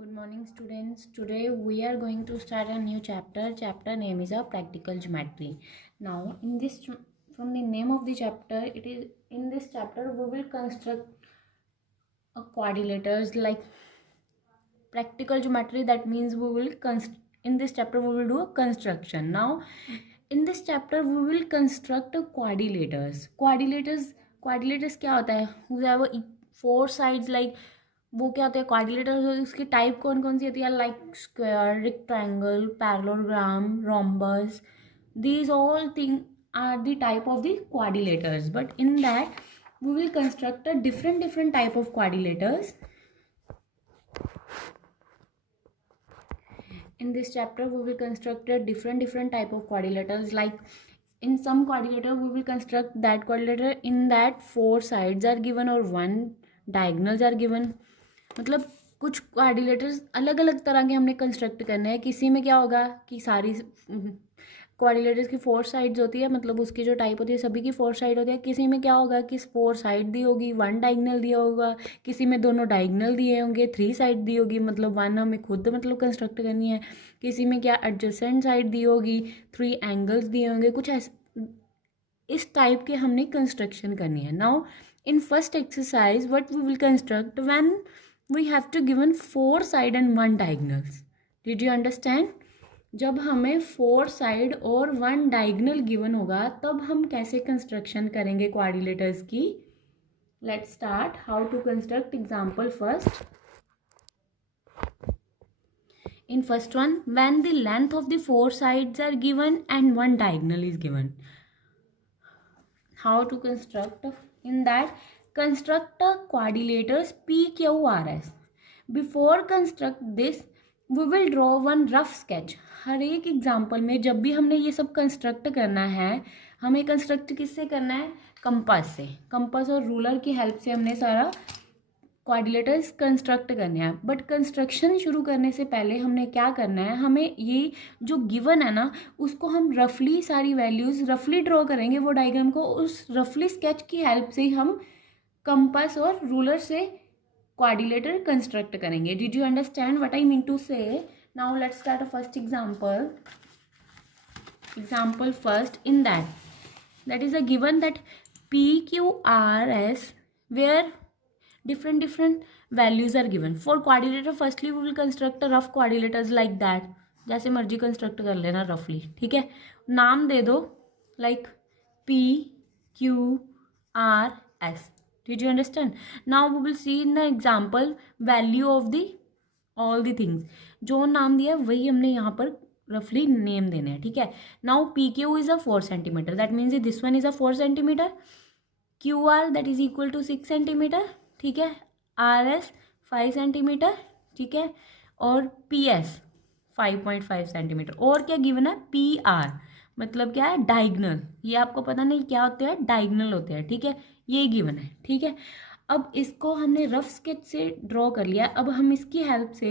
Good morning, students. Today we are going to start a new chapter. Chapter name is a practical geometry. Now, from the name of the chapter, it is in this chapter we will construct a quadrilaters like practical geometry. That means we will in this chapter we will do a construction. Now, in this chapter we will construct a quadrilaters. Quadrilaters क्या होता है? We have four sides like वो क्या होते हैं quadrilaterals. उसकी type कौन कौन सी होती है like square, rectangle, parallelogram, rhombus. These all thing are the type of the quadrilaterals, but in that we will construct a different type of quadrilaters. In this chapter we will construct a different type of quadrilaters. Like in some quadrilater we will construct that quadrilater in that four sides are given or one diagonals are given. मतलब कुछ quadrilaterals अलग अलग तरह के हमने construct करने हैं. किसी में क्या होगा कि सारी क्वाड्रिलेटर्स की फोर साइड्स होती है, मतलब उसकी जो टाइप होती है सभी की फोर साइड होती है. किसी में क्या होगा कि फोर साइड दी होगी, वन डायगोनल दिया होगा. किसी में दोनों डायगोनल दिए होंगे, थ्री साइड दी होगी, मतलब वन हमें खुद मतलब कंस्ट्रक्ट करनी है. किसी में क्या एडजेसेंट साइड दी होगी, थ्री एंगल्स दिए होंगे, कुछ इस टाइप के हमने कंस्ट्रक्शन करनी है. Now in first exercise what we will construct when we have to given four side and one diagonals. Did you understand? जब हमें फोर साइड और वन डायगोनल गिवन होगा तब हम कैसे कंस्ट्रक्शन करेंगे क्वाड्रिलेटर्स की. Let's start how to construct. Example first. In first one, when the length of the four sides are given and one diagonal is given. How to construct? In that, construct a quadrilaters PQRS. Before construct this, we will draw one rough sketch. हर एक example में जब भी हमने ये सब construct करना है, हमें कंस्ट्रक्ट किससे करना है? कंपास से. कंपास और रूलर की हेल्प से हमने सारा क्वाड्रिलेटर्स कंस्ट्रक्ट करने हैं. बट कंस्ट्रक्शन शुरू करने से पहले हमने क्या करना है, हमें ये जो गिवन है ना उसको हम रफली सारी वैल्यूज़ रफली ड्रॉ करेंगे वो डायग्राम को. उस रफली स्केच की हेल्प से हम कंपास और रूलर से क्वाड्रिलेटर कंस्ट्रक्ट करेंगे. Did you understand what I mean to say? Now let's start a first example. Example first. In that is a given that PQRS where different values are given. For quadrilater firstly we will construct a rough quadrilaters like that. जैसे मर्जी construct कर लेना रफली, ठीक है. नाम दे दो like PQRS. Did you understand? Now we will see in the example value of the all the things. जो नाम दिया वही हमने यहाँ पर रफली नेम देने हैं, ठीक है. Now PQ is a 4 centimeter. That means this one is a 4 centimeter. QR that is equal to 6 centimeter. ठीक है. RS 5 centimeter. ठीक है. और PS 5.5 centimeter. और क्या गिवन है? PR मतलब क्या है? डायगोनल. ये आपको पता नहीं क्या होते हैं? डायगोनल होते हैं, ठीक है. ये गिवन है, ठीक है. अब इसको हमने रफ स्केच से ड्रॉ कर लिया. अब हम इसकी हेल्प से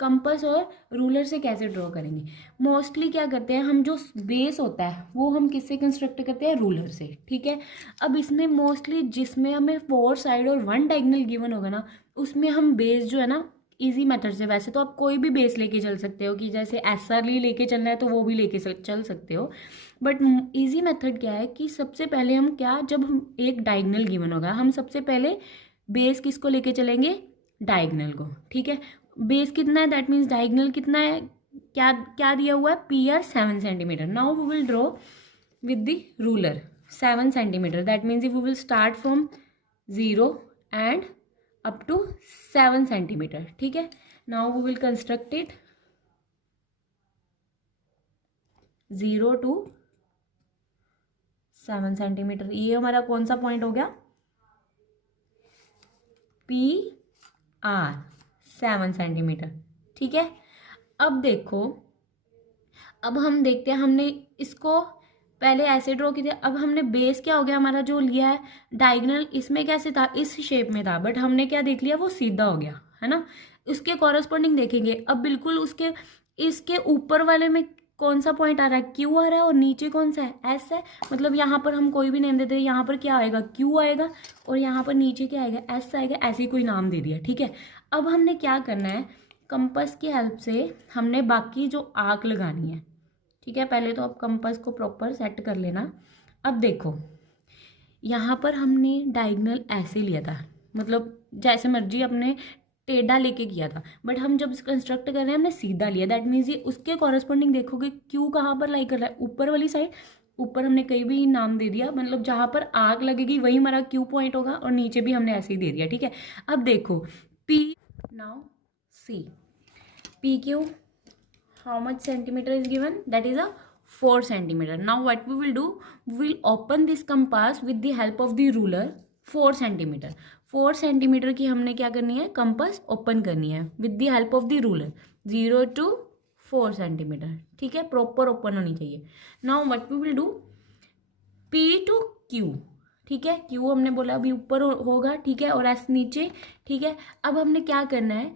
कंपास और रूलर से कैसे ड्रॉ करेंगे. मोस्टली क्या करते हैं हम, जो बेस होता है वो हम किससे कंस्ट्रक्ट करते हैं? रूलर से, ठीक है. अब इसमें मोस्टली जिसमें हमें फोर साइड और वन डायगोनल गिवन होगा ना उसमें हम बेस जो है ना इजी मेथड से, वैसे तो आप कोई भी बेस लेके चल सकते हो कि जैसे एसआरली लेके चलना है तो वो भी लेके चल सकते हो. बट इजी मेथड क्या है कि सबसे पहले हम क्या, जब हम एक डायगोनल गिवन होगा हम सबसे पहले बेस किसको लेके चलेंगे? डायगोनल को, ठीक है. बेस कितना है? दैट मीन्स डायगोनल कितना है? क्या क्या दिया हुआ है? PR 7 centimeter. Now we will draw with the ruler 7 centimeter. That means we will start from 0 and up to 7 centimeter, ठीक है. Now we will construct it 0 to 7 centimeter. ये हमारा कौन सा पॉइंट हो गया? PR 7 centimeter, ठीक है. अब देखो, अब हम देखते हैं हमने इसको पहले ऐसे ड्रॉ किया. अब हमने बेस क्या हो गया हमारा जो लिया है डायगोनल, इसमें कैसे था? इस शेप में था. बट हमने क्या देख लिया? वो सीधा हो गया है ना. उसके कॉरस्पॉन्डिंग देखेंगे. अब बिल्कुल उसके इसके ऊपर वाले में कौन सा पॉइंट आ रहा है? Q आ रहा है. और नीचे कौन सा है? S है. मतलब यहाँ पर हम कोई भी नेम देते हैं. यहाँ पर क्या आएगा? Q आएगा. और यहाँ पर नीचे क्या आएगा? S आएगा. ऐसे ही कोई नाम दे दिया, ठीक है. अब हमने क्या करना है कंपास की हेल्प से हमने बाकी जो आर्क लगानी है, ठीक है। पहले तो आप कंपास को प्रॉपर सेट कर लेना। अब देखो यहाँ पर हमने डायगनल ऐसे लिया था, मतलब जैसे मर्जी अपने टेढ़ा लेके किया था, बट हम जब कंस्ट्रक्ट कर रहे हैं हमने सीधा लिया। दैट मीन्स ये उसके कॉरस्पॉन्डिंग देखोगे क्यू कहाँ पर लाई कर रहा है, ऊपर वाली साइड। ऊपर हमने कहीं भी नाम दे दिया, मतलब जहाँ पर आग लगेगी वही हमारा क्यू पॉइंट होगा, और नीचे भी हमने ऐसे ही दे दिया, ठीक है। अब देखो P, now see, P Q, how much centimeter is given, that is a 4 centimeter. Now what we will do, we will open this compass with the help of the ruler 4 centimeter. 4 centimeter की हमने क्या करनी है, compass open करनी है with the help of the ruler 0 to 4 centimeter, ठीक है। Proper open होनी चाहिए। Now what we will do, P to Q, ठीक है। Q हमने बोला अभी ऊपर होगा, ठीक है, और S नीचे, ठीक है। अब हमने क्या करना है,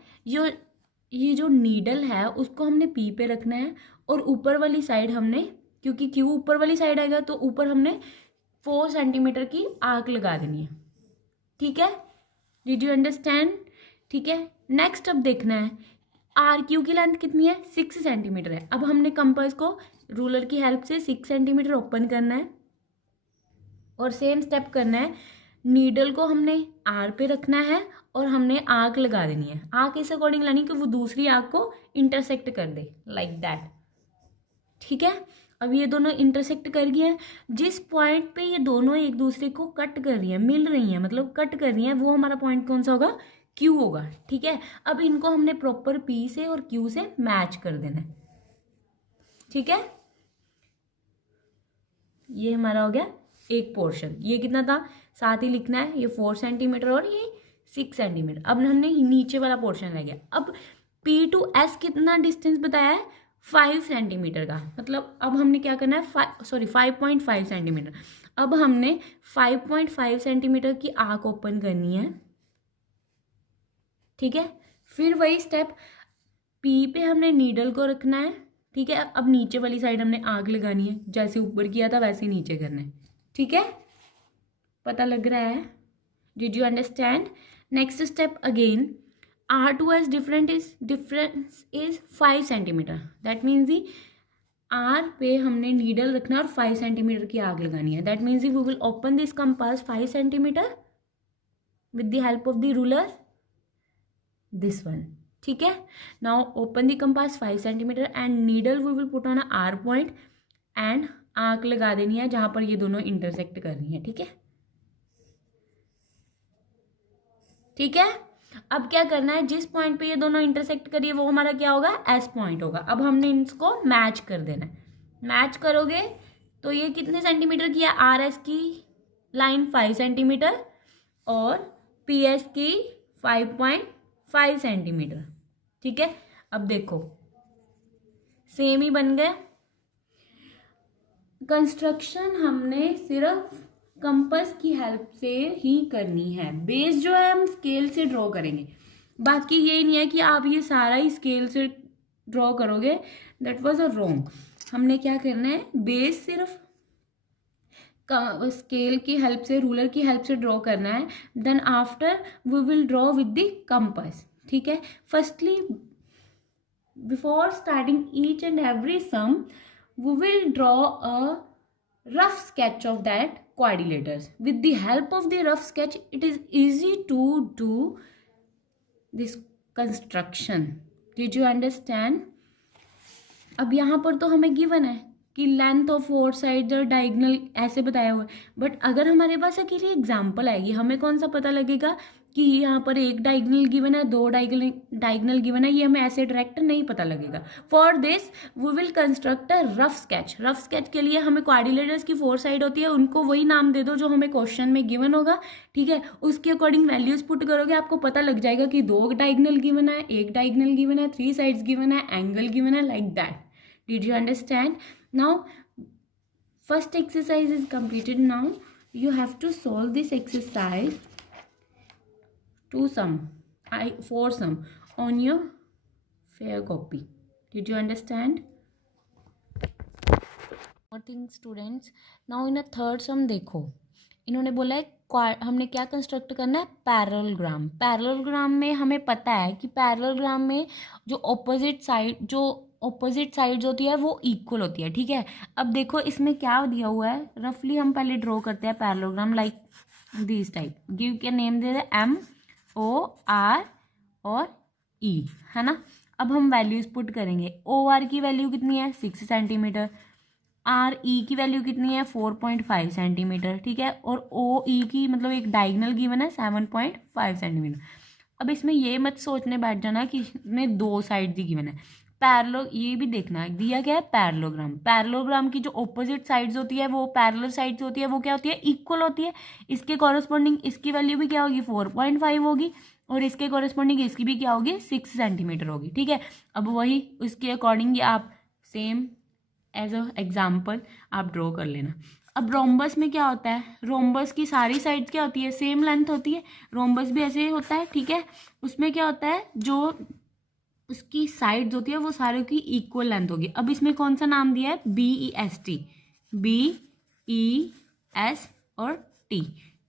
ये जो नीडल है उसको हमने पी पे रखना है, और ऊपर वाली साइड हमने, क्योंकि क्यू ऊपर वाली साइड आएगा तो ऊपर हमने 4 सेंटीमीटर की आर्क लगा देनी है, ठीक है। डिड यू अंडरस्टैंड, ठीक है। नेक्स्ट अब देखना है आर क्यू की लेंथ कितनी है, 6 सेंटीमीटर है। अब हमने कंपास को रूलर की हेल्प से 6 सेंटीमीटर ओपन करना है, और सेम स्टेप करना है। नीडल को हमने आर पे रखना है और हमने आर्क लगा देनी है। आर्क इस अकॉर्डिंग लानी कि वो दूसरी आर्क को इंटरसेक्ट कर दे, लाइक दैट, ठीक है। अब ये दोनों इंटरसेक्ट कर गए हैं, जिस पॉइंट पे ये दोनों एक दूसरे को कट कर रही हैं, मिल रही हैं, मतलब कट कर रही हैं, वो हमारा पॉइंट कौन सा होगा, क्यू होगा, ठीक है। अब इनको हमने प्रॉपर पी से और क्यू से मैच कर देना है, ठीक है। ये हमारा हो गया एक पोर्शन। ये कितना था, साथ ही लिखना है, ये 4 सेंटीमीटर और ये 6 सेंटीमीटर। अब हमने नीचे वाला पोर्शन रह गया। अब P to S कितना डिस्टेंस बताया है, 5 सेंटीमीटर का, मतलब अब हमने क्या करना है, 5.5 सेंटीमीटर। अब हमने 5.5 सेंटीमीटर की आर्क ओपन करनी है, ठीक है। फिर वही स्टेप, P पे हमने नीडल को रखना है, ठीक है। अब नीचे वाली साइड हमने आग लगानी है, जैसे ऊपर किया था वैसे ही नीचे करना है, ठीक है। पता लग रहा है, did you understand. Next step again, R2S difference is 5 centimetre. That means the R पे हमने नीडल रखना है और 5 सेंटीमीटर की आग लगानी है। That means we will open this compass 5 centimetre with the help of the ruler, this one, ठीक है। Now open the compass 5 centimetre and needle we will put on R point and arc लगा देनी है जहां पर ये दोनों intersect कर रही है, ठीक है, ठीक है। अब क्या करना है, जिस पॉइंट पे ये दोनों इंटरसेक्ट करिए वो हमारा क्या होगा, एस पॉइंट होगा। अब हमने इसको मैच कर देना है। मैच करोगे तो ये कितने सेंटीमीटर की है, आर एस की लाइन 5 सेंटीमीटर और पी एस की 5.5 सेंटीमीटर, ठीक है। अब देखो सेम ही बन गए। कंस्ट्रक्शन हमने सिर्फ कंपास की हेल्प से ही करनी है। बेस जो है हम स्केल से ड्रॉ करेंगे, बाकी ये नहीं है कि आप ये सारा ही स्केल से ड्रॉ करोगे, दैट वाज अ रॉन्ग। हमने क्या करना है, बेस सिर्फ स्केल की हेल्प से, रूलर की हेल्प से ड्रॉ करना है। Then after we will draw with the compass, ठीक है। Firstly before starting each and every sum we will draw a rough sketch of that quadrilaters. With the help of the rough sketch it is easy to do this construction. Did you understand? अब यहाँ पर तो हमें given है कि length of 4 side और diagonal ऐसे बताया हुआ है, बट अगर हमारे पास अकेले एग्जाम्पल आएगी हमें कौन सा पता लगेगा कि यहाँ पर एक डायगनल गिवन है, 2 डायगनल गिवन है, ये हमें ऐसे डायरेक्ट नहीं पता लगेगा। For this we will construct a rough sketch. Rough sketch के लिए हमें क्वाड्रिलेटर्स की 4 साइड होती है, उनको वही नाम दे दो जो हमें क्वेश्चन में गिवन होगा, ठीक है। उसके अकॉर्डिंग वैल्यूज पुट करोगे, आपको पता लग जाएगा कि 2 डायगनल गिवन है, 1 डायगनल गिवन है, 3 साइड्स गिवन है, एंगल गिवन है, like that. Did you understand? Now first exercise is completed. Now you have to solve this exercise to sum, for sum on your fair copy. Did you understand? More thing students, now in a third sum देखो, इन्होंने बोला है हमने क्या construct करना है, parallelogram. Parallelogram में हमें पता है कि पैरेललोग्राम में जो ऑपोजिट साइड्स होती है वो इक्वल होती है, ठीक है। अब देखो इसमें क्या दिया हुआ है, रफली हम पहले ड्रॉ करते हैं parallelogram like this type. Give के नेम दे दे MOR और E, है ना। अब हम वैल्यूज पुट करेंगे। OR की वैल्यू कितनी है 6 सेंटीमीटर, RE की वैल्यू कितनी है 4.5 सेंटीमीटर, ठीक है। और OE की मतलब एक डायगोनल गिवन है 7.5 सेंटीमीटर। अब इसमें ये मत सोचने बैठ जाना कि इसमें दो साइड ही गिवन है। पैरेलल ये भी देखना है, दिया गया है पैरेललोग्राम। पैरेललोग्राम की जो ऑपोजिट साइड्स होती है वो पैरेलल साइड्स होती है, वो क्या होती है, इक्वल होती है। इसके कॉरस्पॉन्डिंग इसकी वैल्यू भी क्या होगी 4.5 होगी, और इसके कॉरस्पॉन्डिंग इसकी भी क्या होगी 6 सेंटीमीटर होगी, ठीक है। अब वही उसके अकॉर्डिंग आप सेम एज अ एग्जाम्पल आप ड्रॉ कर लेना। अब रोम्बस में क्या होता है, रोम्बस की सारी साइड्स क्या होती है, सेम लेंथ होती है। रोम्बस भी ऐसे होता है, ठीक है। उसमें क्या होता है, जो उसकी साइड्स होती है वो सारों की इक्वल लेंथ होगी। अब इसमें कौन सा नाम दिया है, BEST, BES और T,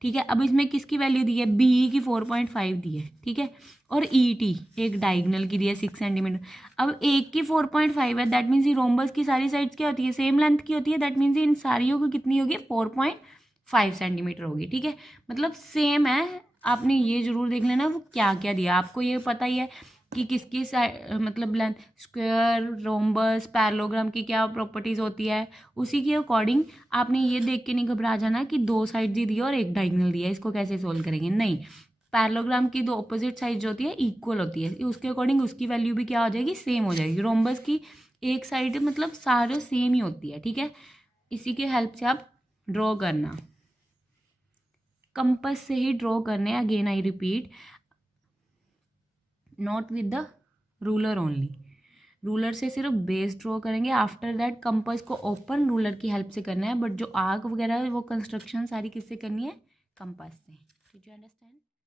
ठीक है। अब इसमें किसकी वैल्यू दी है, BE की 4.5 दी है, ठीक है। और ET एक डायगोनल की दी है 6 सेंटीमीटर। अब एक की 4.5 है, दैट मीन्स रोम्बस की सारी साइड्स क्या होती है, सेम लेंथ की होती है। दैट मीन्स इन सारियों को कितनी होगी 4.5 सेंटीमीटर होगी, ठीक है। मतलब सेम है। आपने ये जरूर देख लेना वो क्या क्या दिया, आपको ये पता ही है कि किसकी मतलब लेंथ, स्क्वायर, रोम्बस, पैरेललोग्राम की क्या प्रॉपर्टीज होती है। उसी के अकॉर्डिंग आपने ये देख के नहीं घबरा जाना कि दो साइड ही दिया और एक डायगोनल दिया, इसको कैसे सोल्व करेंगे, नहीं। पैरेललोग्राम की दो ऑपोजिट साइड जो होती है इक्वल होती है, उसके अकॉर्डिंग उसकी वैल्यू भी क्या हो जाएगी, सेम हो जाएगी। रोम्बस की एक साइड मतलब सारे सेम ही होती है, ठीक है। इसी के हेल्प से आप ड्रॉ करना, कंपास से ही ड्रॉ करने। Again I repeat, not with the ruler only. Ruler से सिर्फ बेस ड्रॉ करेंगे, आफ्टर दैट कंपास को ओपन रूलर की हेल्प से करना है। बट जो आर्क वगैरह वो कंस्ट्रक्शन सारी किससे करनी है, कंपास से। Did you understand.